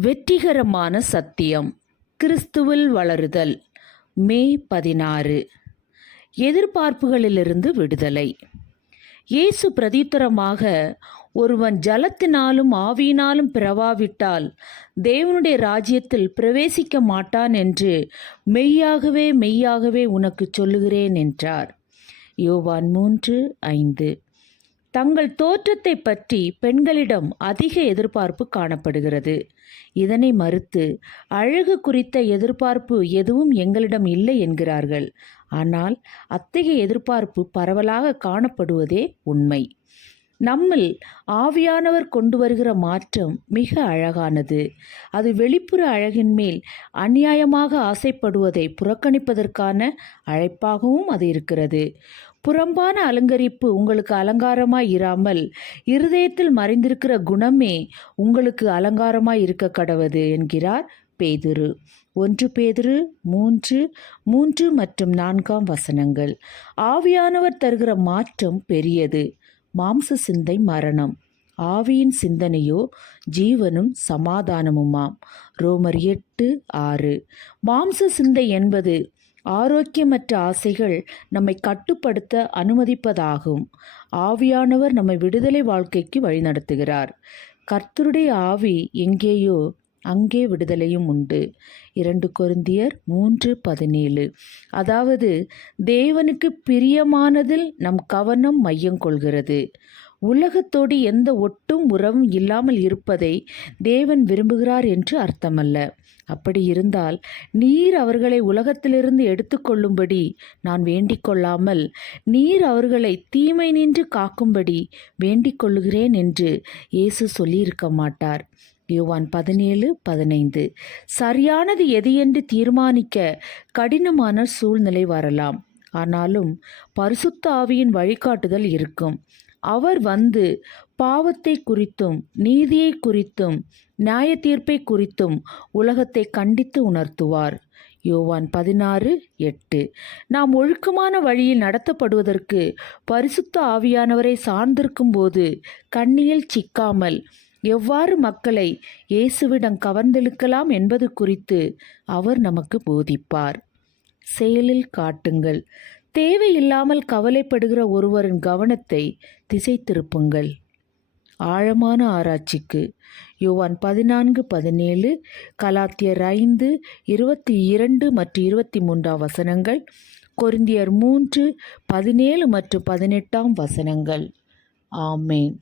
வெற்றிகரமான சத்தியம். கிறிஸ்துவில் வளருதல். மே பதினாறு. எதிர்பார்ப்புகளிலிருந்து விடுதலை. இயேசு பிரதித்தரமாக ஒருவன் ஜலத்தினாலும் ஆவியினாலும் பிறவாவிட்டால் தேவனுடைய ராஜ்யத்தில் பிரவேசிக்க மாட்டான் என்று மெய்யாகவே மெய்யாகவே உனக்கு சொல்லுகிறேன் என்றார். யோவான் மூன்று ஐந்து. தங்கள் தோற்றத்தை பற்றி பெண்களிடம் அதிக எதிர்பார்ப்பு காணப்படுகிறது. இதனை மறுத்து அழகு குறித்த எதிர்பார்ப்பு எதுவும் எங்களிடம் இல்லை என்கிறார்கள். ஆனால் அத்தகைய எதிர்பார்ப்பு பரவலாக காணப்படுவதே உண்மை. நம்மில் ஆவியானவர் கொண்டு வருகிற மாற்றம் மிக அழகானது. அது வெளிப்புற அழகின் மேல் அநியாயமாக ஆசைப்படுவதை புறக்கணிப்பதற்கான அழைப்பாகவும் அது இருக்கிறது. புறம்பான அலங்கரிப்பு உங்களுக்கு அலங்காரமாய் இராமல் இருதயத்தில் மறைந்திருக்கிற குணமே உங்களுக்கு அலங்காரமாய் இருக்க கடவது என்கிறார் பேதுரு. ஒன்று பேதுரு மூன்று மூன்று மற்றும் நான்காம் வசனங்கள். ஆவியானவர் தருகிற மாற்றம் பெரியது. மாம்ச சிந்தை மரணம். ஆவியின் சிந்தனையோ ஜீவனும் சமாதானமுமாம். ரோமர் எட்டு ஆறு. மாம்ச சிந்தை என்பது ஆரோக்கியமற்ற ஆசைகள் நம்மை கட்டுப்படுத்த அனுமதிப்பதாகும். ஆவியானவர் நம்மை விடுதலை வாழ்க்கைக்கு வழிநடத்துகிறார். கர்த்தருடைய ஆவி எங்கேயோ அங்கே விடுதலையும் உண்டு. இரண்டு கொருந்தியர் மூன்று பதினேழு. அதாவது தேவனுக்கு பிரியமானதில் நம் கவனம் மையம் கொள்கிறது. உலகத்தோடு எந்த ஒட்டும் உறவும் இல்லாமல் இருப்பதை தேவன் விரும்புகிறார் என்று அர்த்தமல்ல. அப்படி இருந்தால் நீர் அவர்களை உலகத்திலிருந்து எடுத்துக்கொள்ளும்படி நான் வேண்டிக் கொள்ளாமல் நீர் அவர்களை தீமை நின்று காக்கும்படி வேண்டிக் கொள்ளுகிறேன் என்று இயேசு சொல்லியிருக்க மாட்டார். யோவான் பதினேழு பதினைந்து. சரியானது எது என்று தீர்மானிக்க கடினமான சூழ்நிலை வரலாம். ஆனாலும் பரிசுத்த ஆவியின் வழிகாட்டுதல் இருக்கும். அவர் வந்து பாவத்தை குறித்தும் நீதியை குறித்தும் நியாய தீர்ப்பை குறித்தும் உலகத்தை கண்டித்து உணர்த்துவார். யோவான் பதினாறு எட்டு. நாம் ஒழுக்கமான வழியில் நடத்தப்படுவதற்கு பரிசுத்த ஆவியானவரை சார்ந்திருக்கும் போது கண்ணியில் சிக்காமல் எவ்வாறு மக்களை இயேசுவிடம் கவர்ந்தெழுக்கலாம் என்பது குறித்து அவர் நமக்கு போதிப்பார். செயலில் காட்டுங்கள். தேவையில்லாமல் கவலைப்படுகிற ஒருவரின் கவனத்தை திசை திருப்புங்கள் ஆழமான ஆராய்ச்சிக்கு. யோவான் பதினான்கு பதினேழு கலாத்தியர் ஐந்து இருபத்தி இரண்டு மற்றும் இருபத்தி மூன்றாம் வசனங்கள் கொரிந்தியர் மூன்று பதினேழு மற்றும் பதினெட்டாம் வசனங்கள். ஆமேன்.